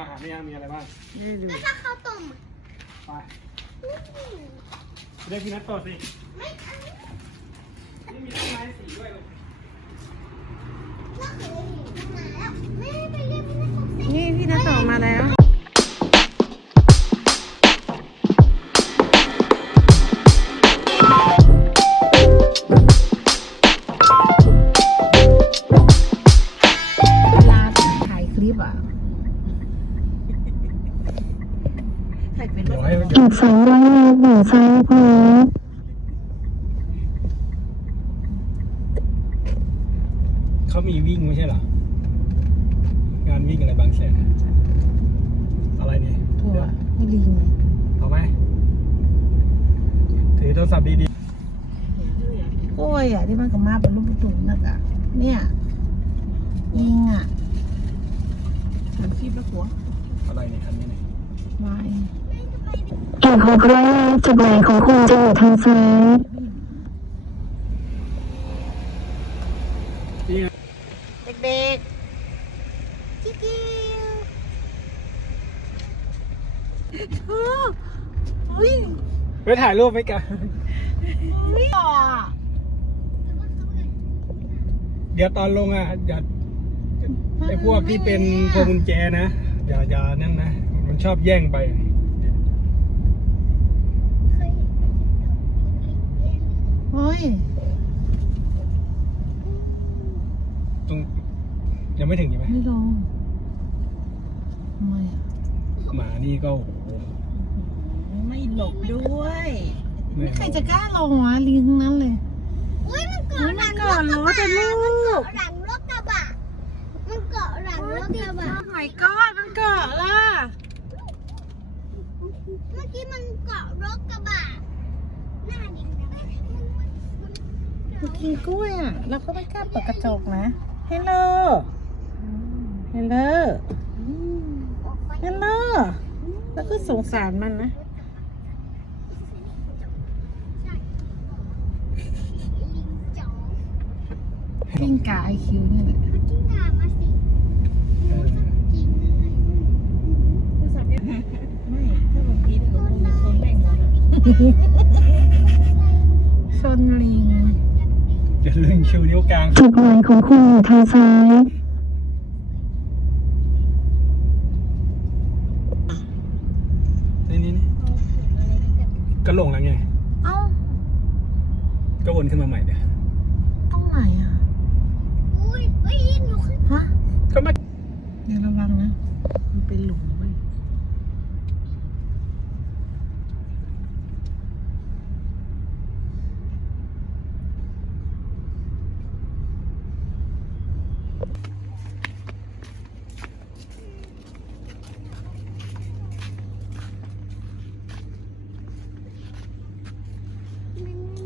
อาหารในยังมีอะไรบ้างไม่รู้แล้วถ้าข้าวต้มอะไปเรียกพี่นัทต่อสิ ไม่อันนี้นี่มีต้นไม้สีด้วยลูกเรา เป็นเดี๋ยวให้อีกสองร้อยเมตรอยู่ซ้ายขวาเขามีวิ่งไม่ใช่เหรอ งานวิ่งอะไรบางแสนอะอะไรนี่ถั่วเดี๋ยวให้ลิงไงเอาไหม ถือโทรศัพท์ดีกล้วยอะที่มันกับมาเป็นรูปตุ่นนักอะ เนี่ยยิงอะเหมือนคลิปแล้วหัวๆ อะไรนี่อันนี้นี่ วาย อีกหกร้อยเมตรจุดหมายของคุณจะอยู่ทางซ้ายเด็กจิ๊กกิ้วเออเฮ้ยไปถ่ายรูปไหมกันเฮ้ยอะเดี๋ยวตอนลงอะอย่าไอ้พวกที่เป็นพวงกุญแจนะ อย่าอย่านั่นนะ มันชอบแย่งไป เคยเห็น เฮ้ย ตรงยังไม่ถึงใช่ไหมไม่ลงทำไมอะหมานี่ก็โอ้โหไม่หลบด้วย ไม่ใครจะกล้าลงวะลิงทั้งนั้นเลย อุ้ยมันเกาะหลังมันเกาะรถอะลูกมันเกาะหลังรถกระบะมันเกาะหลังรถกระบะ หอยก้อนมันเกาะล่ะ เมื่อกี้มันเกาะรถกระบะหน้าดิ่งนะ มันกินกล้วยอะเราก็ไม่กล้าเปิดกระจกนะเฮลโลเฮลโลเฮลโลแล้วก็สงสารมันนะลิงจ๋อกิ้งกาไอคิวนี่แหละมากินกามาสิเออกินอะไรไม่ถ้าบางทีเนี่ยเราคงชนแม่งหมดอะชน ลิงอย่าลืมชูนิ้วกลางจุดหมายของคุณอยู่ทางซ้าย นี่นี่นี่ก็ลงแล้วไง เอ้า ก็วนขึ้นมาใหม่เดี๋ยวตรงไหนอะ อุ้ยเฮ้ยหนูขึ้นฮะ ก็ไม่เดี๋ยวระวังนะ มันเป็นหลุมเว้ย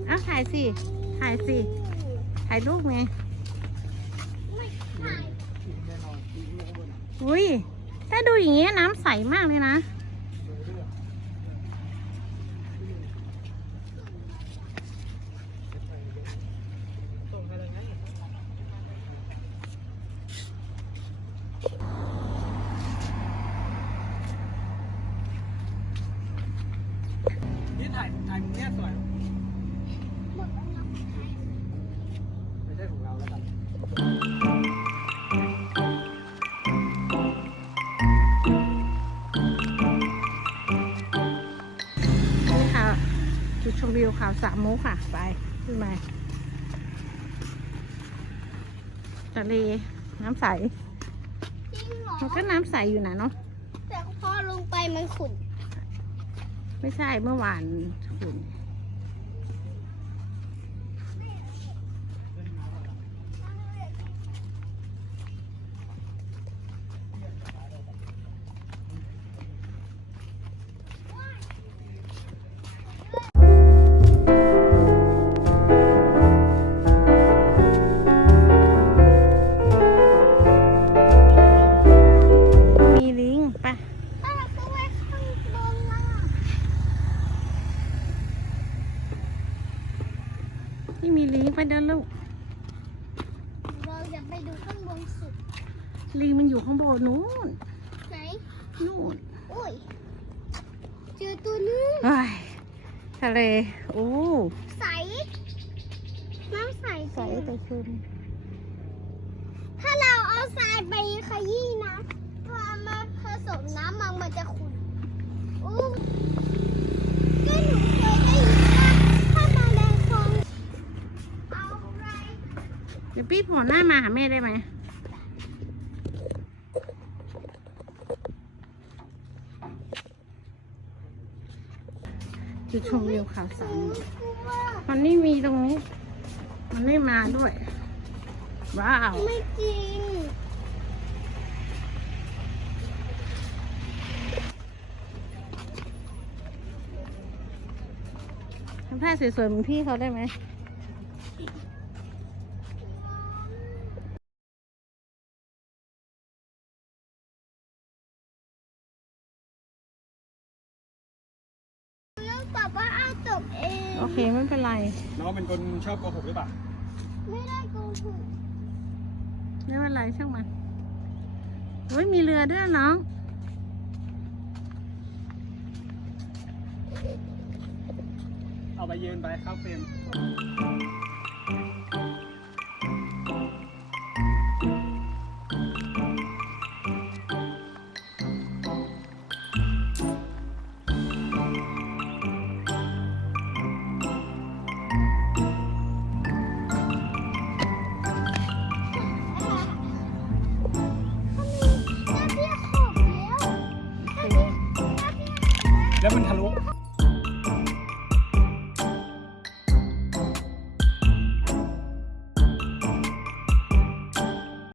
อ้าวถ่ายสิถ่ายสิถ่ายรูปไงไม่ถ่ายอุ้ยถ้าดูอย่างเงี้ยน้ำใสมากเลยนะ จุดชมวิวเขาสามมุกค่ะ ไปขึ้นมาทะเลน้ำใสจริงเหรอมันก็น้ำใสอยู่นะเนาะแต่พอลงไปมันขุ่นไม่ใช่เมื่อวานคุณ ลิงมันอยู่ข้างบนนู้นไหนนู่นอุ้ยเจอตัวนึงเฮ้ยทะเลโอ้ใสน้ำใสใสแต่คืนถ้าเราเอาทรายไปขยี้นะพอมาผสมน้ำมันมันจะขุ่นอู้ก็หนูเคยได้ยินว่าถ้ามาแรงคงเอาอะไรเดี๋ยวพี่โผล่หน้ามาหาแม่ได้ไหม จุดชมวิวเขาสามกลัวมันไม่มีตรงนี้ มันไม่มาด้วย ว้าว ไม่จริง ทำท่าสวยๆเหมือนพี่เขาได้ไหม กเอง โอเคไม่เป็นไร น้องเป็นคนชอบโกหกหรือเปล่า ไม่ได้โกหกไม่เป็นไรช่างมันเฮ้ยมีเรือด้วยน้อง เอาไปยืนไปเข้าเฟรม แล้วมันทะลุ